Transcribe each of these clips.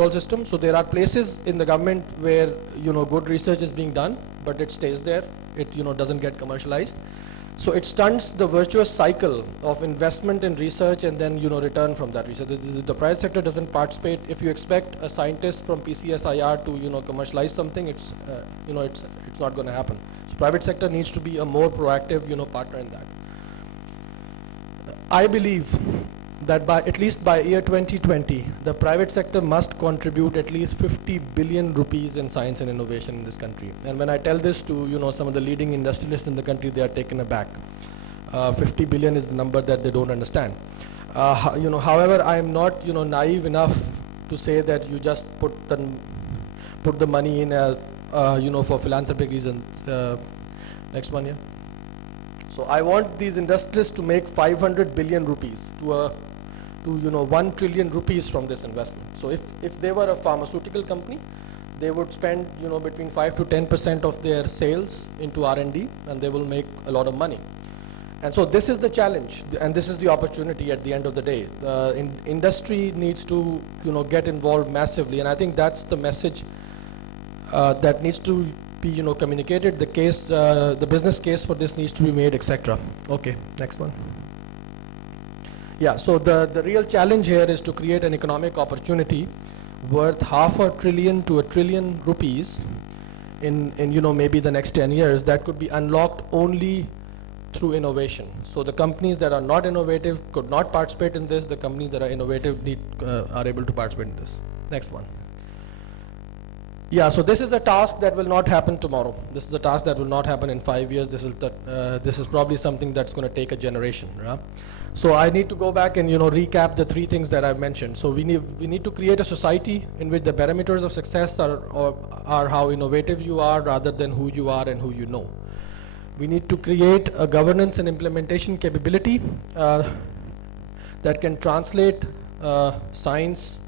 system. So there are places in the government where good research is being done, but it stays there. It doesn't get commercialized. So it stunts the virtuous cycle of investment in research and then return from that research. The private sector doesn't participate. If you expect a scientist from PCSIR to commercialize something, it's not going to happen. So private sector needs to be a more proactive partner in that. I believe that at least by year 2020, the private sector must contribute at least 50 billion rupees in science and innovation in this country. And when I tell this to some of the leading industrialists in the country, they are taken aback. 50 billion is the number that they don't understand. However, I am not naive enough to say that you just put the money in for philanthropic reasons. Next one, yeah. So I want these industrialists to make 500 billion rupees to 1 trillion rupees from this investment. So if they were a pharmaceutical company, they would spend between 5 to 10% of their sales into R&D, and they will make a lot of money. And so this is the challenge, and this is the opportunity at the end of the day. Industry needs to get involved massively, and I think that's the message that needs to be communicated. The case, the business case for this needs to be made, etc. Okay, next one. Yeah, so the real challenge here is to create an economic opportunity worth $500 billion to $1 trillion rupees in maybe the next 10 years that could be unlocked only through innovation. So the companies that are not innovative could not participate in this. The companies that are innovative are able to participate in this. Next one. Yeah, so this is a task that will not happen tomorrow. This is a task that will not happen in 5 years. This is probably something that's going to take a generation. Right? So I need to go back and recap the 3 things that I've mentioned. So we need to create a society in which the parameters of success are how innovative you are rather than who you are and who you know. We need to create a governance and implementation capability that can translate science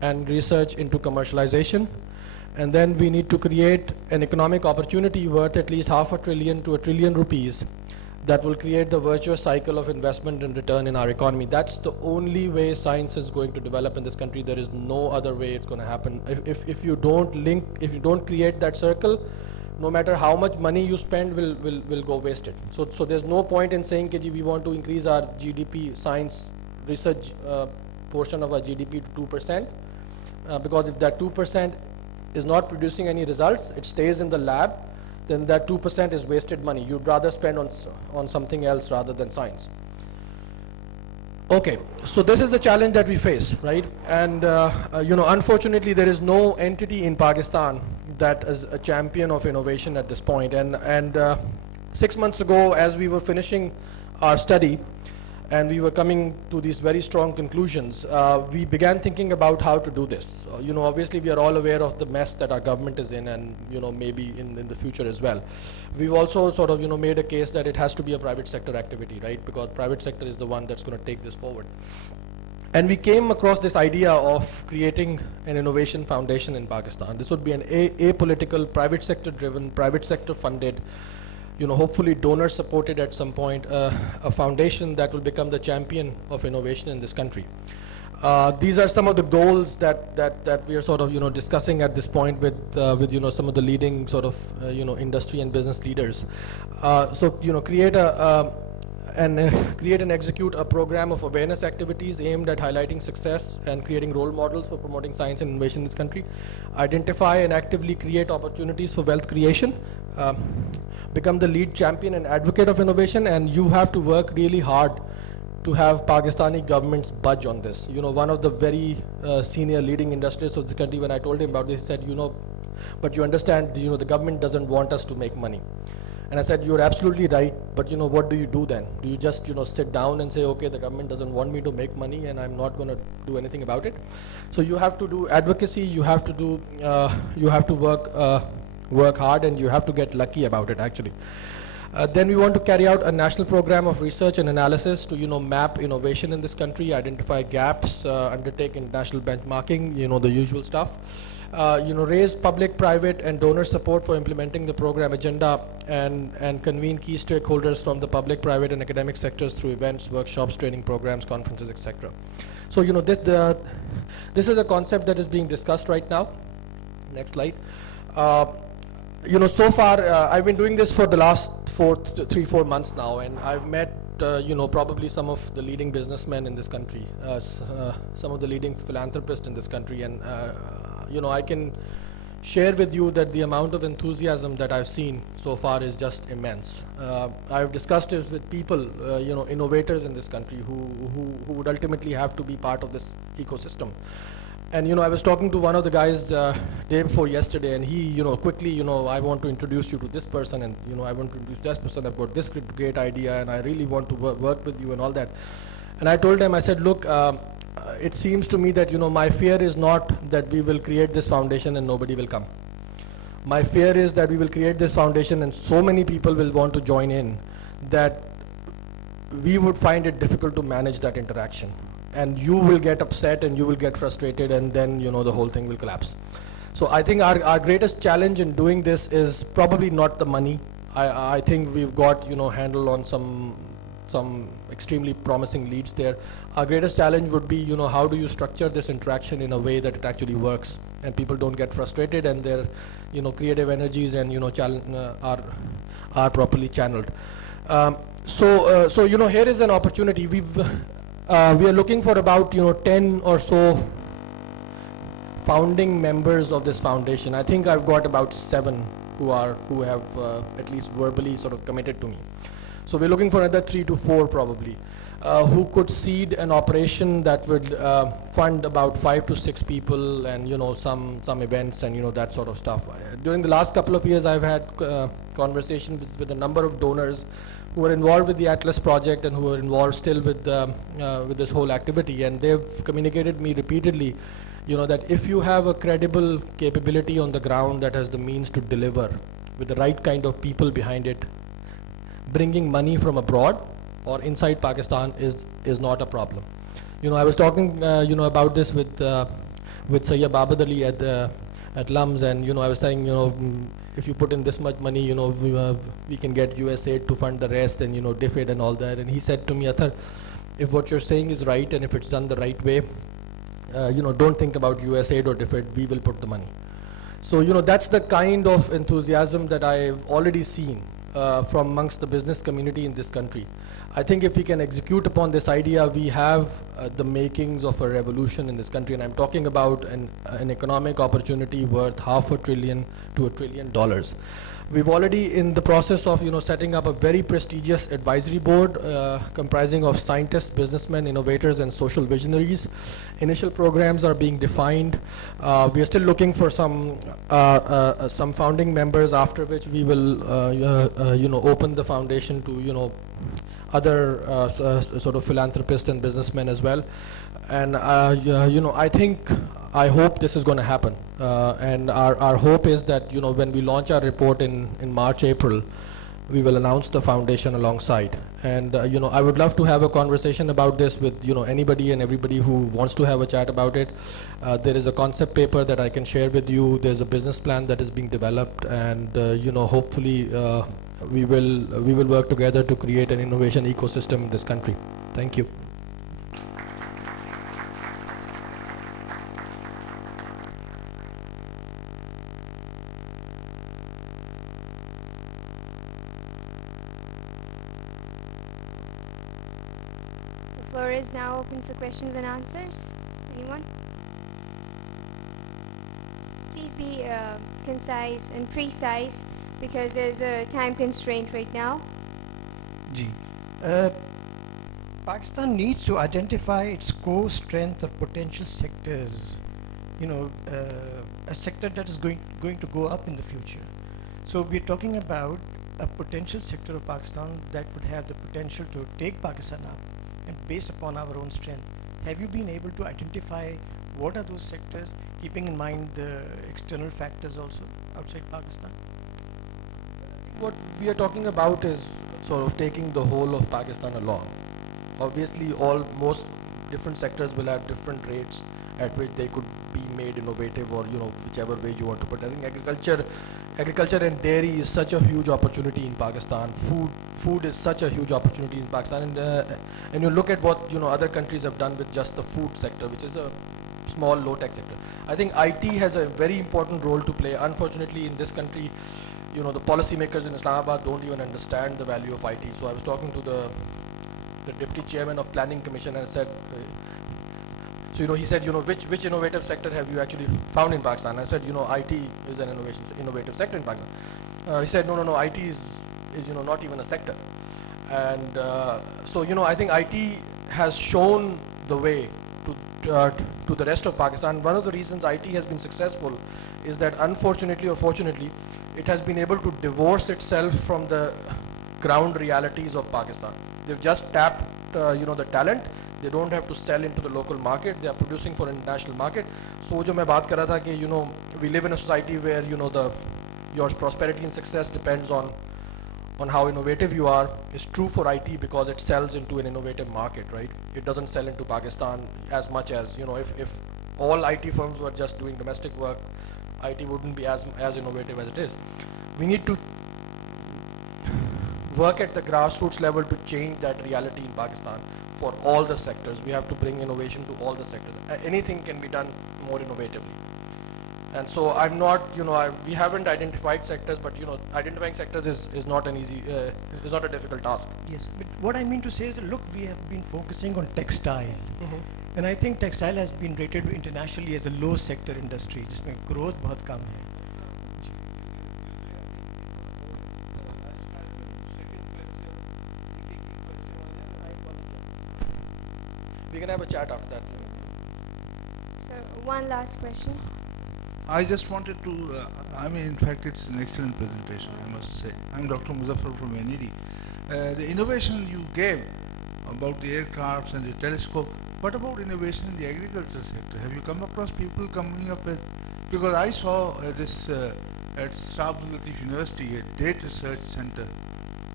and research into commercialization. And then we need to create an economic opportunity worth at least $500 billion to $1 trillion rupees that will create the virtuous cycle of investment and return in our economy. That's the only way science is going to develop in this country. There is no other way it's going to happen. If you don't create that circle, no matter how much money you spend will go wasted. So there's no point in saying that we want to increase our GDP, science research portion of our GDP to 2%, because if that 2% is not producing any results, it stays in the lab, then that 2% is wasted money. You'd rather spend on something else rather than science. Okay, so this is the challenge that we face, right? And unfortunately, there is no entity in Pakistan that is a champion of innovation at this point. And 6 months ago, as we were finishing our study, and we were coming to these very strong conclusions, we began thinking about how to do this. Obviously we are all aware of the mess that our government is in, and maybe in the future as well. We've also sort of made a case that it has to be a private sector activity, right? Because private sector is the one that's going to take this forward. And we came across this idea of creating an innovation foundation in Pakistan. This would be an apolitical, private sector driven, private sector funded, hopefully donor supported at some point, a foundation that will become the champion of innovation in this country. These are some of the goals that we are sort of discussing at this point with some of the leading sort of industry and business leaders. So create and execute a program of awareness activities aimed at highlighting success and creating role models for promoting science and innovation in this country. Identify and actively create opportunities for wealth creation. Become the lead champion and advocate of innovation, and you have to work really hard to have Pakistani governments budge on this. One of the very senior leading industrialists of this country, when I told him about this, he said, but you understand, the government doesn't want us to make money. And I said, you're absolutely right, but what do you do then? Do you just sit down and say, okay, the government doesn't want me to make money and I'm not going to do anything about it? So you have to do advocacy, you have to work hard, and you have to get lucky about it actually. Then we want to carry out a national program of research and analysis to, map innovation in this country, identify gaps, undertake international benchmarking, the usual stuff. Raise public, private, and donor support for implementing the program agenda, and convene key stakeholders from the public, private, and academic sectors through events, workshops, training programs, conferences, etc. So, this is a concept that is being discussed right now. Next slide. So far, I've been doing this for the last 3-4 months now, and I've met, probably some of the leading businessmen in this country, some of the leading philanthropists in this country, and, I can share with you that the amount of enthusiasm that I've seen so far is just immense. I've discussed this with people, innovators in this country who would ultimately have to be part of this ecosystem. And I was talking to one of the guys day before yesterday, and he, quickly, I want to introduce you to this person, and I want to introduce this person. I've got this great idea, and I really want to work with you and all that. And I told him, I said, look, it seems to me that my fear is not that we will create this foundation and nobody will come. My fear is that we will create this foundation and so many people will want to join in that we would find it difficult to manage that interaction. And you will get upset and you will get frustrated, and then the whole thing will collapse. So I think our greatest challenge in doing this is probably not the money. I think we've got handle on some extremely promising leads there. Our greatest challenge would be how do you structure this interaction in a way that it actually works and people don't get frustrated and their creative energies and are properly channeled. So here is an opportunity. We are looking for about 10 or so founding members of this foundation. I think I've got about 7 who have at least verbally sort of committed to me. So we're looking for another 3 to 4 probably, who could seed an operation that would fund about 5 to 6 people and some events and that sort of stuff. During the last couple of years, I've had conversations with a number of donors who are involved with the Atlas project and who are involved still with this whole activity, and they've communicated me repeatedly, that if you have a credible capability on the ground that has the means to deliver with the right kind of people behind it, bringing money from abroad or inside Pakistan is not a problem. I was talking about this with Sayyid Babad Ali at LUMS, and I was saying if you put in this much money, we can get USAID to fund the rest and DFID and all that. And he said to me, Athar, if what you're saying is right and if it's done the right way, don't think about USAID or DFID, we will put the money. So that's the kind of enthusiasm that I've already seen from amongst the business community in this country. I think if we can execute upon this idea, we have the makings of a revolution in this country, and I'm talking about an economic opportunity worth $500 billion to $1 trillion. We've already in the process of setting up a very prestigious advisory board comprising of scientists, businessmen, innovators, and social visionaries. Initial programs are being defined. We are still looking for some founding members, after which we will open the foundation to other sort of philanthropists and businessmen as well. And I hope this is going to happen. And our hope is that when we launch our report in March, April, we will announce the foundation alongside. And I would love to have a conversation about this with anybody and everybody who wants to have a chat about it. There is a concept paper that I can share with you. There's a business plan that is being developed, and hopefully we will work together to create an innovation ecosystem in this country. Thank you. The floor is now open for questions and answers. Anyone? Please be concise and precise, because there's a time constraint right now. Ji. Pakistan needs to identify its core strength or potential sectors, a sector that is going to go up in the future. So we're talking about a potential sector of Pakistan that would have the potential to take Pakistan up, and based upon our own strength. Have you been able to identify what are those sectors, keeping in mind the external factors also outside Pakistan? what we are talking about is sort of taking the whole of Pakistan along. Obviously, most different sectors will have different rates at which they could be made innovative, or whichever way you want to put it. I think agriculture and dairy is such a huge opportunity in Pakistan. Food is such a huge opportunity in Pakistan, and you look at what other countries have done with just the food sector, which is a small low-tech sector. I think IT has a very important role to play. Unfortunately, in this country, the policymakers in Islamabad don't even understand the value of IT. So I was talking to the deputy chairman of Planning Commission, and I said, he said, which innovative sector have you actually found in Pakistan? I said, IT is an innovative sector in Pakistan. He said, no, IT is not even a sector. And so, I think IT has shown the way to the rest of Pakistan. One of the reasons IT has been successful is that, unfortunately or fortunately, it has been able to divorce itself from the ground realities of Pakistan. They've just tapped, the talent. They don't have to sell into the local market. They are producing for international market. So, जो मैं बात कर रहा था कि we live in a society where your prosperity and success depends on how innovative you are, is true for IT because it sells into an innovative market, right? It doesn't sell into Pakistan as much as, if all IT firms were just doing domestic work, IT wouldn't be as innovative as it is. We need to work at the grassroots level to change that reality in Pakistan for all the sectors. We have to bring innovation to all the sectors. Anything can be done more innovatively. And so I'm not, we haven't identified sectors, but identifying sectors is not an easy, is not a difficult task. Yes, but what I mean to say is that, look, we have been focusing on textile. And I think textile has been rated internationally as a low sector industry. जिसमें growth बहुत कम है. We can have a chat after that. So one last question. I just wanted to, in fact, it's an excellent presentation, I must say. I'm Dr. Muzaffar from NED. The innovation you gave about the aircrafts and the telescope, what about innovation in the agriculture sector? Have you come across people coming up with, because I saw this at Abdul Latif University, a date research center.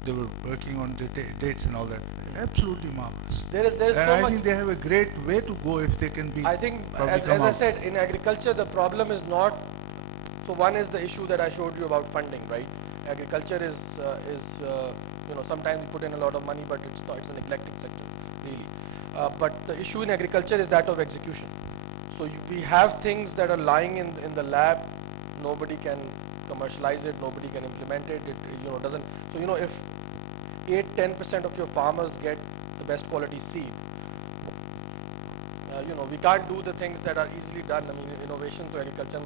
They were working on dates and all that. Absolutely marvelous. There is and so I much. think they have a great way to go if they can be. I think, probably as come I out. said, in agriculture, the problem is not. So one is the issue that I showed you about funding, right? Agriculture is sometimes we put in a lot of money, but it's not. It's a neglected sector, really. But the issue in agriculture is that of execution. So we have things that are lying in the lab. Nobody can commercialize it. Nobody can implement it. It doesn't. So if 8-10% of your farmers get the best quality seed, we can't do the things that are easily done. I mean, innovation to agriculture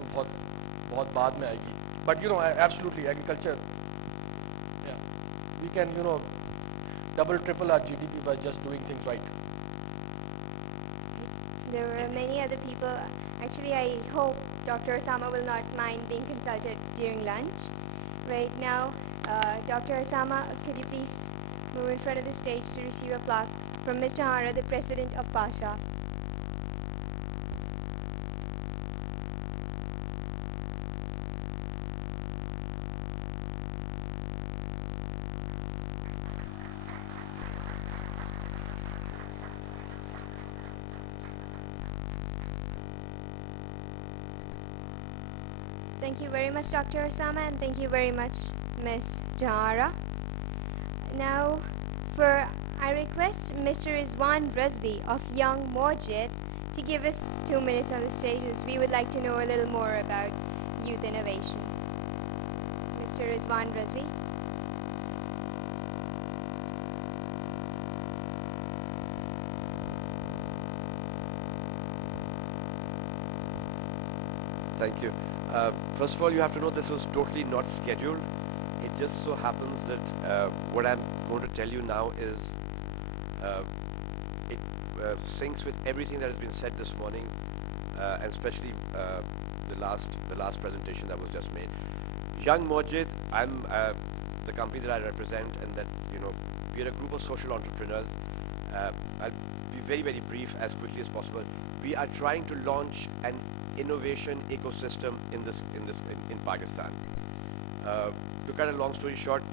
बहुत बाद में आएगी. But absolutely, agriculture, yeah, we can double, triple our GDP by just doing things right. There were many other people. Actually, I hope Dr. Osama will not mind being consulted during lunch. Right now, Dr. Osama, could you please move in front of the stage to receive a plaque from Mr. Hara, the President of Pasha. Thank you very much, Dr. Osama, and thank you very much, Ms. Jahara. Now, I request Mr. Rizwan Razvi of Young Mojid to give us 2 minutes on the stage, as we would like to know a little more about youth innovation. Mr. Rizwan Razvi. Thank you. First of all, you have to know this was totally not scheduled. It just so happens that what I'm going to tell you now is it syncs with everything that has been said this morning, and especially the last presentation that was just made. Young Mojid, I'm the company that I represent, and that we're a group of social entrepreneurs. I'll be very, very brief, as quickly as possible. We are trying to launch an innovation ecosystem in Pakistan. To cut a long story short,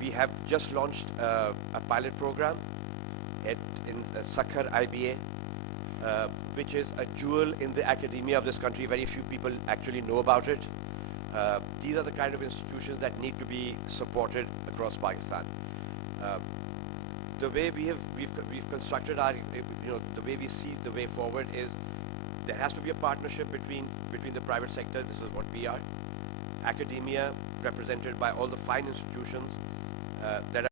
we have just launched a pilot program in Sakhar IBA, which is a jewel in the academia of this country. Very few people actually know about it. These are the kind of institutions that need to be supported across Pakistan. The way we've constructed our, the way we see the way forward is there has to be a partnership between the private sector. This is what we are. Academia, represented by all the fine institutions that are